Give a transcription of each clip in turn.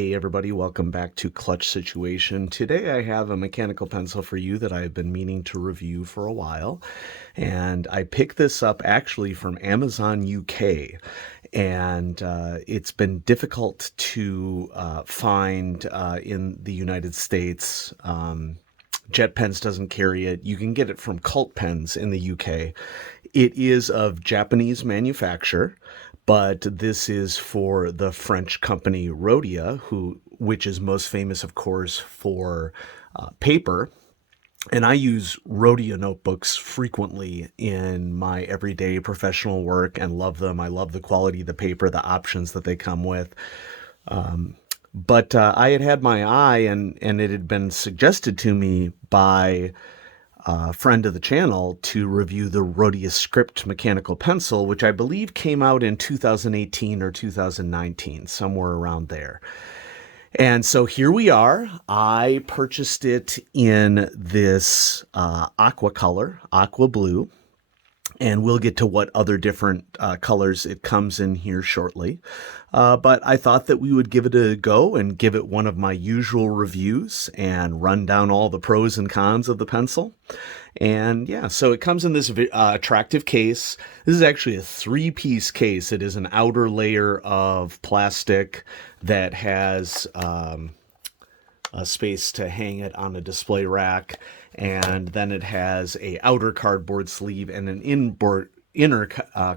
Hey everybody, welcome back to Clutch Situation. Today I have a mechanical pencil for you that I've been meaning to review for a while. And I picked this up actually from Amazon UK. And it's been difficult to find in the United States. Jet Pens doesn't carry it. You can get it from Cult Pens in the UK. It is of Japanese manufacture, but this is for the French company Rhodia, which is most famous, of course, for paper. And I use Rhodia notebooks frequently in my everyday professional work and love them. I love the quality of the paper, the options that they come with. But I had my eye, and it had been suggested to me by a friend of the channel to review the Rhodia scRipt mechanical pencil, which I believe came out in 2018 or 2019, somewhere around there. And so here we are. I purchased it in this aqua color, aqua blue. And we'll get to what other different colors it comes in here shortly. But I thought that we would give it a go and give it one of my usual reviews and run down all the pros and cons of the pencil. And yeah, so it comes in this attractive case. This is actually a three-piece case. It is an outer layer of plastic that has a space to hang it on a display rack, and then it has a outer cardboard sleeve and an inner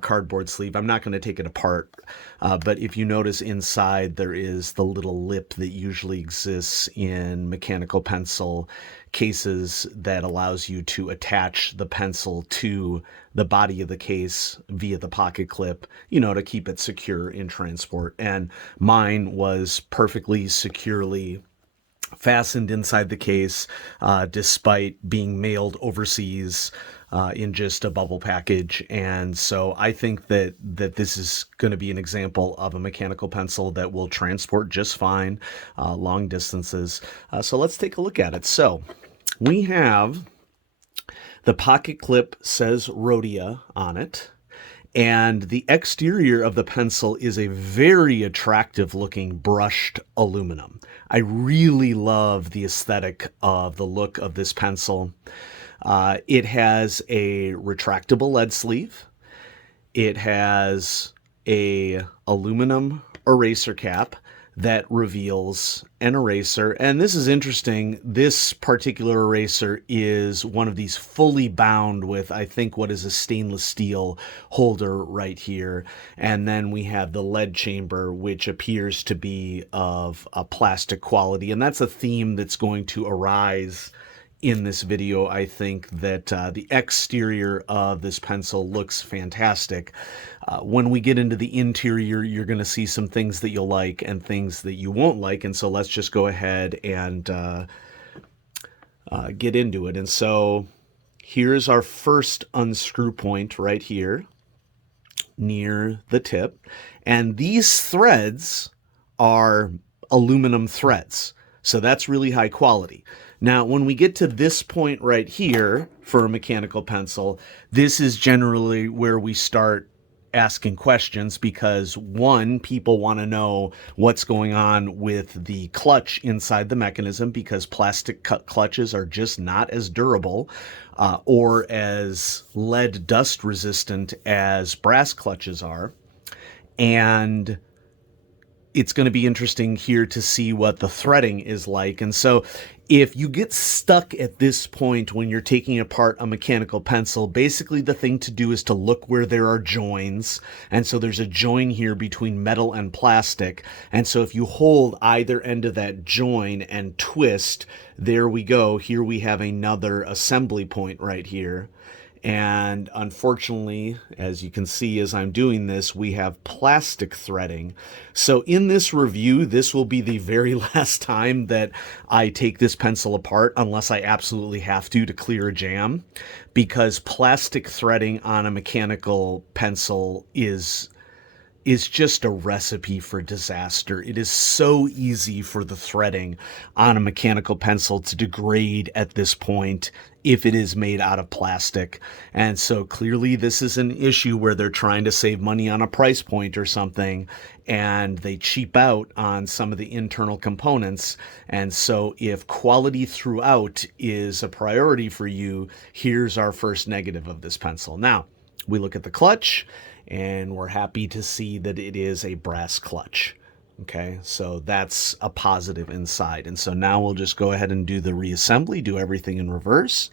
cardboard sleeve. I'm not going to take it apart, but if you notice inside, there is the little lip that usually exists in mechanical pencil cases that allows you to attach the pencil to the body of the case via the pocket clip, to keep it secure in transport. And mine was perfectly securely fastened inside the case, despite being mailed overseas in just a bubble package. And so I think that this is going to be an example of a mechanical pencil that will transport just fine long distances. So let's take a look at it. So we have the pocket clip says Rhodia on it. And the exterior of the pencil is a very attractive looking brushed aluminum. I really love the aesthetic of the look of this pencil. It has a retractable lead sleeve. It has a aluminum eraser cap that reveals an eraser. And this is interesting. This particular eraser is one of these fully bound with, I think, what is a stainless steel holder right here. And then we have the lead chamber, which appears to be of a plastic quality. And that's a theme that's going to arise in this video. I think that the exterior of this pencil looks fantastic. When we get into the interior, you're going to see some things that you'll like and things that you won't like. And so let's just go ahead and get into it. And so here's our first unscrew point right here near the tip. And these threads are aluminum threads. So that's really high quality. Now, when we get to this point right here for a mechanical pencil, this is generally where we start asking questions because, one, people want to know what's going on with the clutch inside the mechanism because plastic clutches are just not as durable or as lead dust resistant as brass clutches are. And it's going to be interesting here to see what the threading is like. And so if you get stuck at this point when you're taking apart a mechanical pencil, basically the thing to do is to look where there are joins. And so there's a join here between metal and plastic. And so if you hold either end of that join and twist, there we go. Here we have another assembly point right here. And unfortunately, as you can see as I'm doing this, we have plastic threading. So in this review, this will be the very last time that I take this pencil apart, unless I absolutely have to clear a jam, because plastic threading on a mechanical pencil is is just a recipe for disaster. It is so easy for the threading on a mechanical pencil to degrade at this point if it is made out of plastic. And so clearly this is an issue where they're trying to save money on a price point or something, and they cheap out on some of the internal components. And so if quality throughout is a priority for you, here's our first negative of this pencil. Now, we look at the clutch, and we're happy to see that it is a brass clutch. Okay, so that's a positive inside. And so now we'll just go ahead and do the reassembly, do everything in reverse.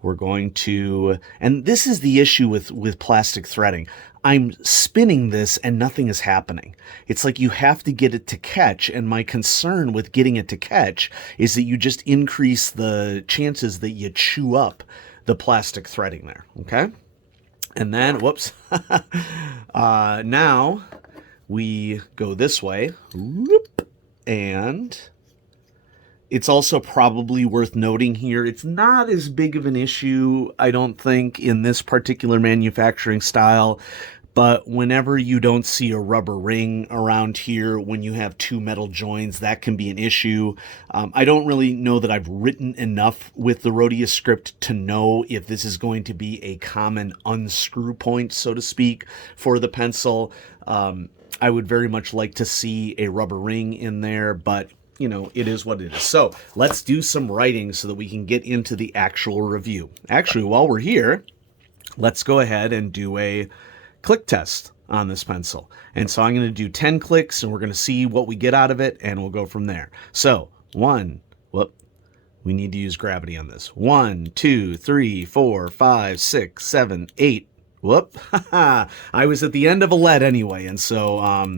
We're going to, and this is the issue with plastic threading. I'm spinning this and nothing is happening. It's like you have to get it to catch, and my concern with getting it to catch is that you just increase the chances that you chew up the plastic threading there, okay? And then, whoops, now we go this way, and it's also probably worth noting here, it's not as big of an issue, I don't think, in this particular manufacturing style. But whenever you don't see a rubber ring around here, when you have two metal joins, that can be an issue. I don't really know that I've written enough with the Rhodia script to know if this is going to be a common unscrew point, so to speak, for the pencil. I would very much like to see a rubber ring in there, but you know, it is what it is. So let's do some writing so that we can get into the actual review. Actually, while we're here, let's go ahead and do a click test on this pencil. And so I'm going to do 10 clicks, and we're going to see what we get out of it, and we'll go from there. So we need to use gravity on this. 1, 2, 3, 4, 5, 6, 7, 8. Whoop. I was at the end of a lead anyway, and so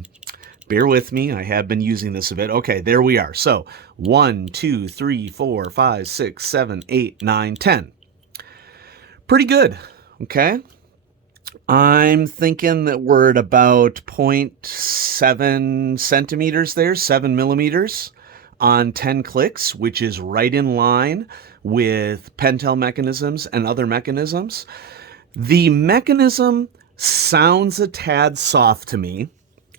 bear with me. I have been using this a bit. Okay, there we are. So 1, 2, 3, 4, 5, 6, 7, 8, 9, 10. Pretty good. Okay. I'm thinking that we're at about 0.7 centimeters there, 7 millimeters on 10 clicks, which is right in line with Pentel mechanisms and other mechanisms. The mechanism sounds a tad soft to me,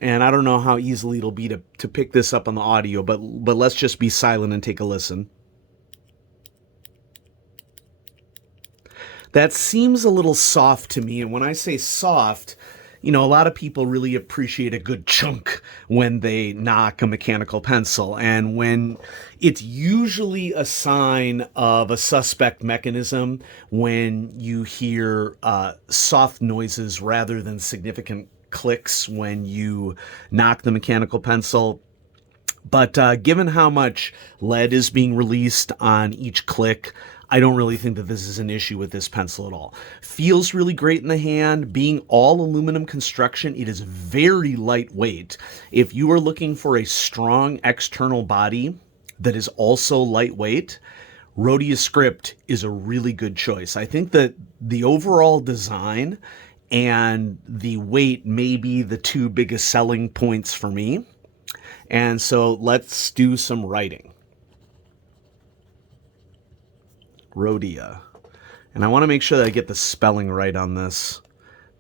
and I don't know how easily it'll be to pick this up on the audio, but let's just be silent and take a listen. That seems a little soft to me, and when I say soft, you know, a lot of people really appreciate a good chunk when they knock a mechanical pencil, and when it's usually a sign of a suspect mechanism when you hear soft noises rather than significant clicks when you knock the mechanical pencil. But given how much lead is being released on each click, I don't really think that this is an issue with this pencil at all. Feels really great in the hand. Being all aluminum construction, it is very lightweight. If you are looking for a strong external body that is also lightweight, Rhodia scRipt is a really good choice. I think that the overall design and the weight may be the two biggest selling points for me. And so let's do some writing. Rhodia. And I want to make sure that I get the spelling right on this,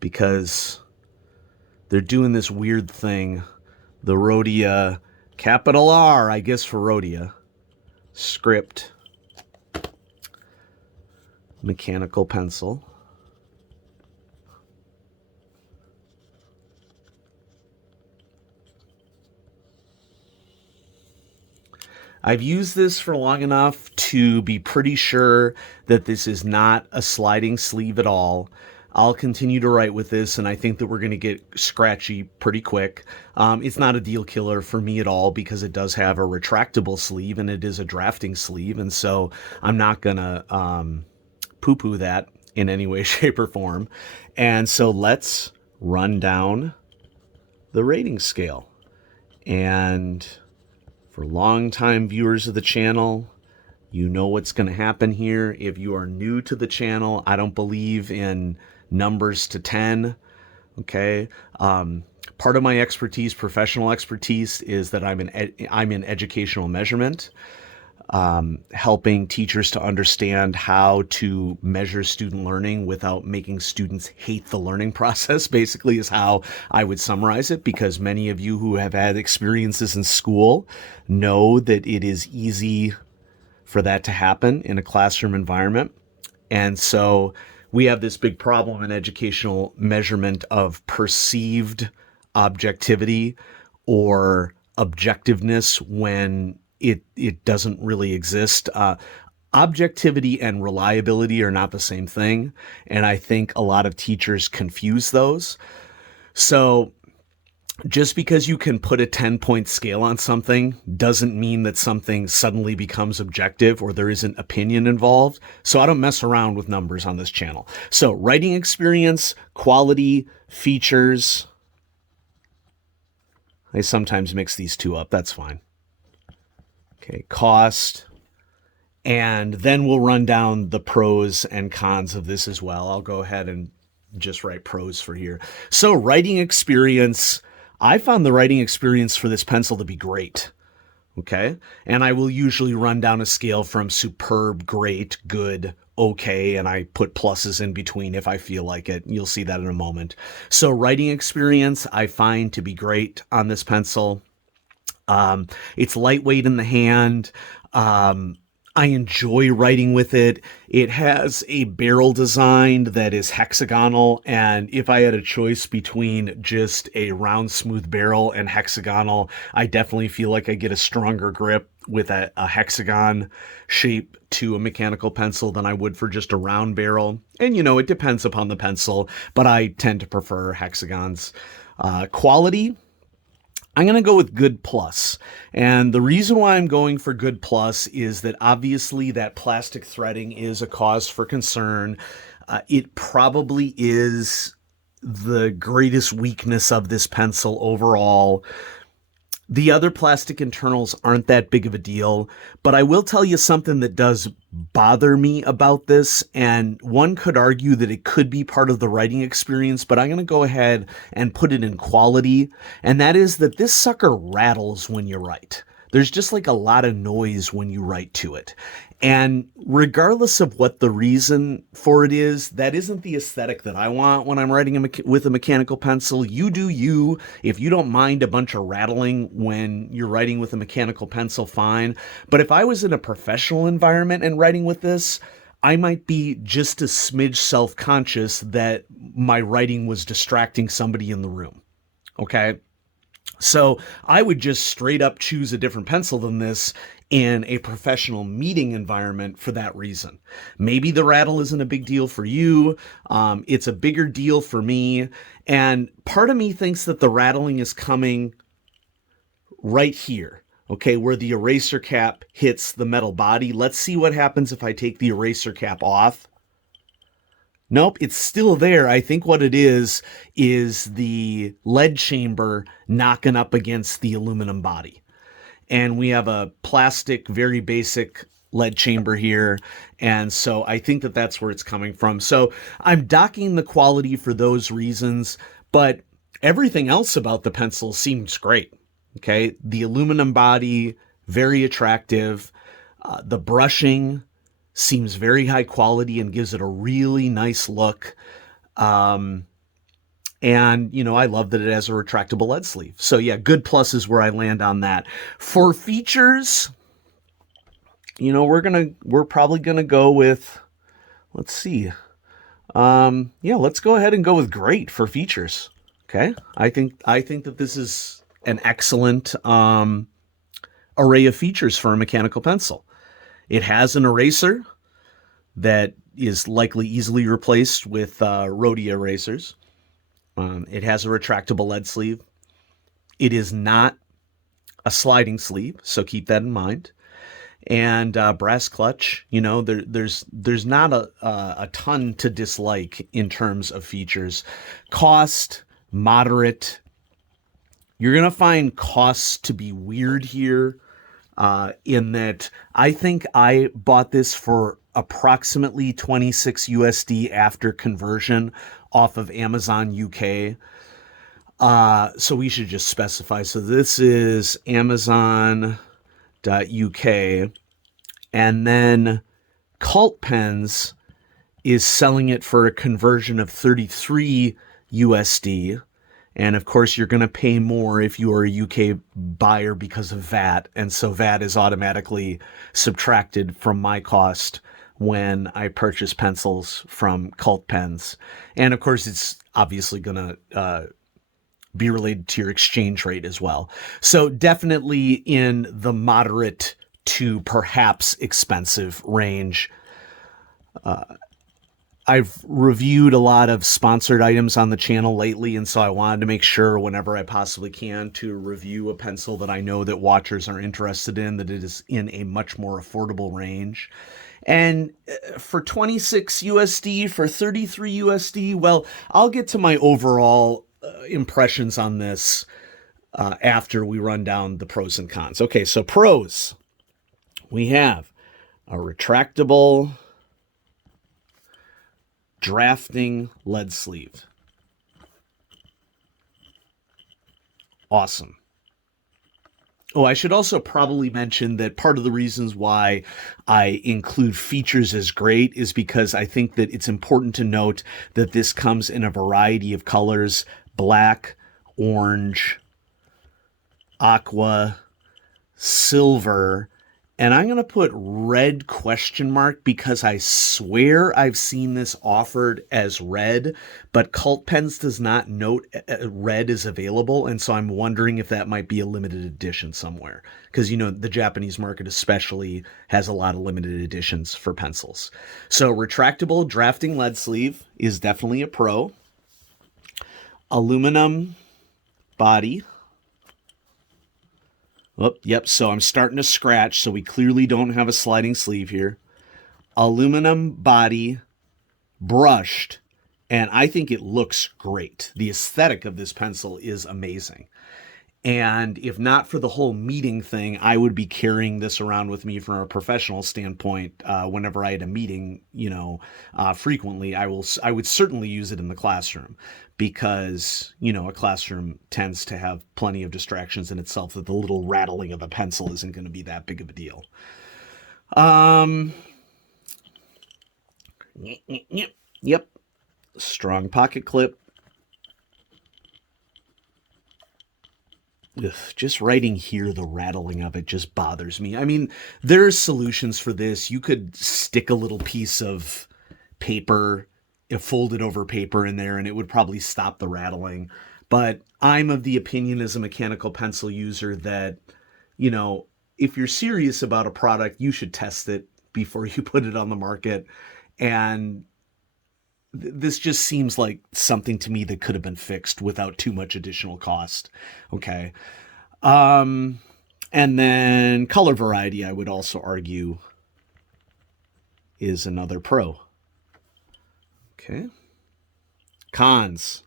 because they're doing this weird thing. The Rhodia, capital R, I guess, for Rhodia. scRipt. Mechanical pencil. I've used this for long enough to be pretty sure that this is not a sliding sleeve at all. I'll continue to write with this, and I think that we're going to get scratchy pretty quick. It's not a deal killer for me at all, because it does have a retractable sleeve, and it is a drafting sleeve, and so I'm not going to poo-poo that in any way, shape, or form. And so let's run down the rating scale. And for longtime viewers of the channel, you know what's going to happen here. If you are new to the channel, I don't believe in numbers to 10. Okay. Part of my expertise, professional expertise, is that I'm in educational measurement. helping teachers to understand how to measure student learning without making students hate the learning process, basically, is how I would summarize it, because many of you who have had experiences in school know that it is easy for that to happen in a classroom environment. And so we have this big problem in educational measurement of perceived objectivity or objectiveness when it doesn't really exist. Objectivity and reliability are not the same thing, and I think a lot of teachers confuse those. So just because you can put a 10-point scale on something doesn't mean that something suddenly becomes objective or there isn't opinion involved. So I don't mess around with numbers on this channel. So writing experience, quality, features. I sometimes mix these two up. That's fine. Okay, cost. And then we'll run down the pros and cons of this as well. I'll go ahead and just write pros for here. So writing experience, I found the writing experience for this pencil to be great. Okay. And I will usually run down a scale from superb, great, good, okay, and I put pluses in between if I feel like it. You'll see that in a moment. So writing experience, I find to be great on this pencil. It's lightweight in the hand. I enjoy writing with it. It has a barrel design that is hexagonal, and if I had a choice between just a round, smooth barrel and hexagonal, I definitely feel like I get a stronger grip with a hexagon shape to a mechanical pencil than I would for just a round barrel. And, it depends upon the pencil, but I tend to prefer hexagons. Quality, I'm going to go with good plus. And the reason why I'm going for good plus is that obviously that plastic threading is a cause for concern. It probably is the greatest weakness of this pencil overall. The other plastic internals aren't that big of a deal, but I will tell you something that does bother me about this, and one could argue that it could be part of the writing experience, but I'm going to go ahead and put it in quality, and that is that this sucker rattles when you write. There's just like a lot of noise when you write to it. And regardless of what the reason for it is, that isn't the aesthetic that I want when I'm writing with a mechanical pencil. You do you. If you don't mind a bunch of rattling when you're writing with a mechanical pencil, fine. But if I was in a professional environment and writing with this, I might be just a smidge self-conscious that my writing was distracting somebody in the room. Okay? So I would just straight up choose a different pencil than this in a professional meeting environment for that reason. Maybe the rattle isn't a big deal for you. It's a bigger deal for me. And part of me thinks that the rattling is coming right here, okay, where the eraser cap hits the metal body. Let's see what happens if I take the eraser cap off. Nope, it's still there. I think what it is the lead chamber knocking up against the aluminum body. And we have a plastic, very basic lead chamber here. And so I think that that's where it's coming from. So I'm docking the quality for those reasons, but everything else about the pencil seems great. Okay, the aluminum body, very attractive. The brushing seems very high quality and gives it a really nice look. And, I love that it has a retractable lead sleeve. So yeah, good plus is where I land on that. For features, we're probably going to go with, let's see. Let's go ahead and go with great for features. Okay. I think that this is an excellent, array of features for a mechanical pencil. It has an eraser that is likely easily replaced with Rhodia erasers. It has a retractable lead sleeve. It is not a sliding sleeve, so keep that in mind. And brass clutch, there's not a ton to dislike in terms of features. Cost, moderate. You're going to find costs to be weird here. In that I think I bought this for approximately 26 USD after conversion off of Amazon UK. So we should just specify. So this is Amazon.uk. And then Cult Pens is selling it for a conversion of 33 USD. And of course, you're going to pay more if you are a UK buyer because of VAT. And so VAT is automatically subtracted from my cost when I purchase pencils from Cult Pens. And of course, it's obviously going to be related to your exchange rate as well. So definitely in the moderate to perhaps expensive range. I've reviewed a lot of sponsored items on the channel lately, and so I wanted to make sure whenever I possibly can to review a pencil that I know that watchers are interested in, that it is in a much more affordable range. And for 26 USD, for 33 USD, well, I'll get to my overall impressions on this after we run down the pros and cons. Okay, so pros. We have a retractable drafting lead sleeve. Awesome. Oh, I should also probably mention that part of the reasons why I include features as great is because I think that it's important to note that this comes in a variety of colors: black, orange, aqua, silver, and I'm going to put red question mark because I swear I've seen this offered as red, but Cult Pens does not note red is available. And so I'm wondering if that might be a limited edition somewhere. Because, you know, the Japanese market especially has a lot of limited editions for pencils. So retractable drafting lead sleeve is definitely a pro. Aluminum body. Oh, yep, so I'm starting to scratch, so we clearly don't have a sliding sleeve here. Aluminum body, brushed, and I think it looks great. The aesthetic of this pencil is amazing. And if not for the whole meeting thing, I would be carrying this around with me from a professional standpoint. Whenever I had a meeting, frequently, I would certainly use it in the classroom because, a classroom tends to have plenty of distractions in itself that the little rattling of a pencil isn't going to be that big of a deal. Yep. Strong pocket clip. Ugh, just writing here, the rattling of it just bothers me. I mean, there's solutions for this. You could stick a little piece of paper, a folded over paper in there, and it would probably stop the rattling. But I'm of the opinion as a mechanical pencil user that, if you're serious about a product, you should test it before you put it on the market. And this just seems like something to me that could have been fixed without too much additional cost. Okay. And then color variety, I would also argue, is another pro. Okay. Cons.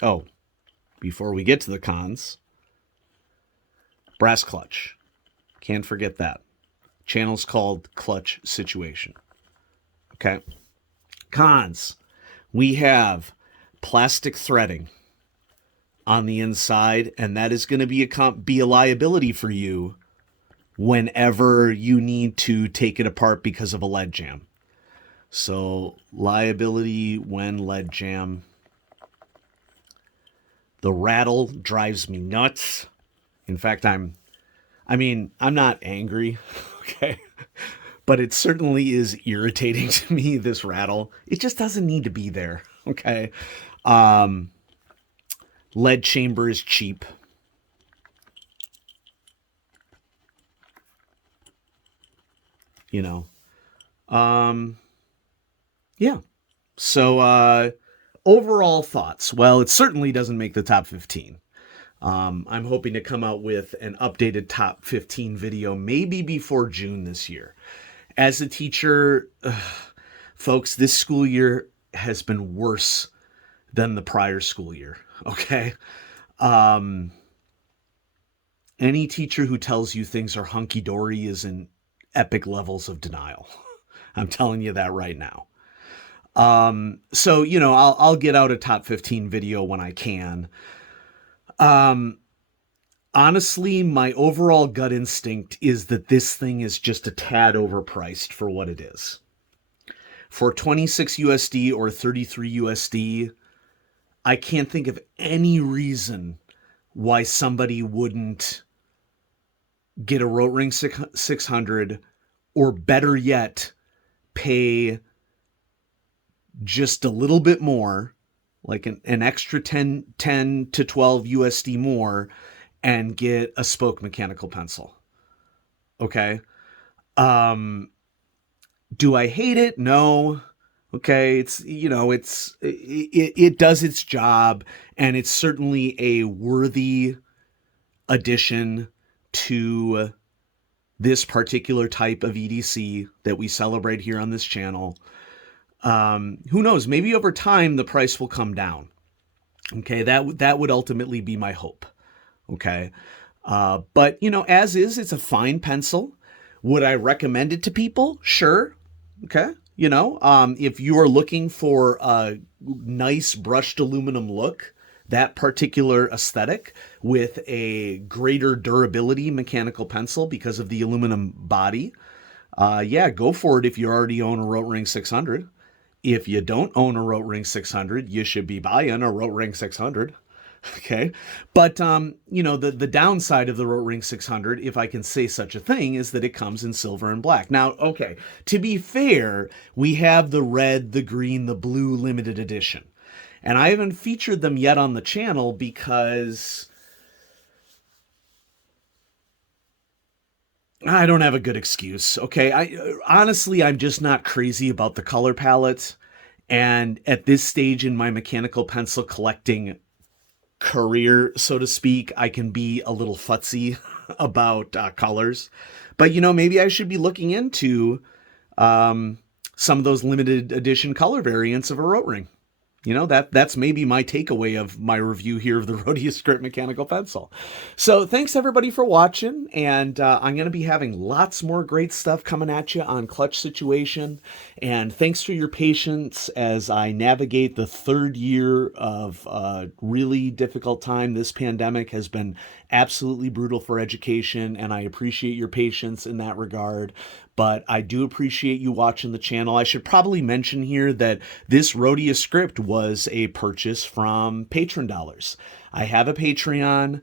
Oh, before we get to the cons, brass clutch. Can't forget that. Channel's called Clutch Situation. Okay. Cons. We have plastic threading on the inside, and that is going to be a liability for you whenever you need to take it apart because of a lead jam. So, liability when lead jam. The rattle drives me nuts. In fact, I'm not angry, okay? But it certainly is irritating to me, this rattle. It just doesn't need to be there, okay? Lead chamber is cheap. Yeah. So, overall thoughts. Well, it certainly doesn't make the top 15. I'm hoping to come out with an updated top 15 video, maybe before June this year. As a teacher, folks, this school year has been worse than the prior school year, okay? Any teacher who tells you things are hunky-dory is in epic levels of denial. I'm telling you that right now. So, I'll get out a top 15 video when I can. Honestly, my overall gut instinct is that this thing is just a tad overpriced for what it is. For 26 USD or 33 USD, I can't think of any reason why somebody wouldn't get a Rotring 600, or better yet, pay just a little bit more, like an extra 10 to 12 USD more, and get a spoke mechanical pencil. Okay. Do I hate it? No. Okay, it does its job, and it's certainly a worthy addition to this particular type of EDC that we celebrate here on this channel. Who knows? Maybe over time the price will come down. Okay, that would ultimately be my hope. Okay, but as is, it's a fine pencil. Would I recommend it to people? Sure. Okay. If you are looking for a nice brushed aluminum look, that particular aesthetic with a greater durability mechanical pencil because of the aluminum body, yeah, go for it if you already own a Rotring 600. If you don't own a Rotring 600, you should be buying a Rotring 600. Okay. But, the downside of the Rotring 600, if I can say such a thing, is that it comes in silver and black. Now, okay, to be fair, we have the red, the green, the blue limited edition. And I haven't featured them yet on the channel because I don't have a good excuse. Okay. Honestly, I'm just not crazy about the color palette. And at this stage in my mechanical pencil collecting career, so to speak, I can be a little futzy about colors. But maybe I should be looking into some of those limited edition color variants of a Rotring. That's maybe my takeaway of my review here of the Rhodia scRipt mechanical pencil. So thanks everybody for watching, and I'm going to be having lots more great stuff coming at you on Clutch Situation, and thanks for your patience as I navigate the third year of a really difficult time. This pandemic has been absolutely brutal for education, and I appreciate your patience in that regard. But I do appreciate you watching the channel. I should probably mention here that this Rhodia scRipt was a purchase from Patron dollars. I have a Patreon.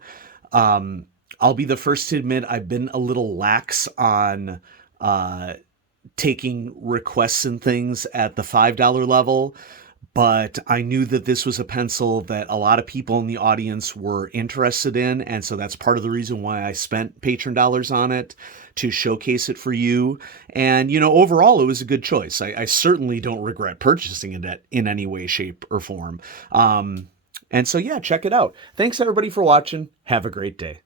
I'll be the first to admit I've been a little lax on taking requests and things at the $5 level. But I knew that this was a pencil that a lot of people in the audience were interested in, and so that's part of the reason why I spent Patron dollars on it, to showcase it for you. And, overall, it was a good choice. I certainly don't regret purchasing it in any way, shape, or form. And so, yeah, check it out. Thanks, everybody, for watching. Have a great day.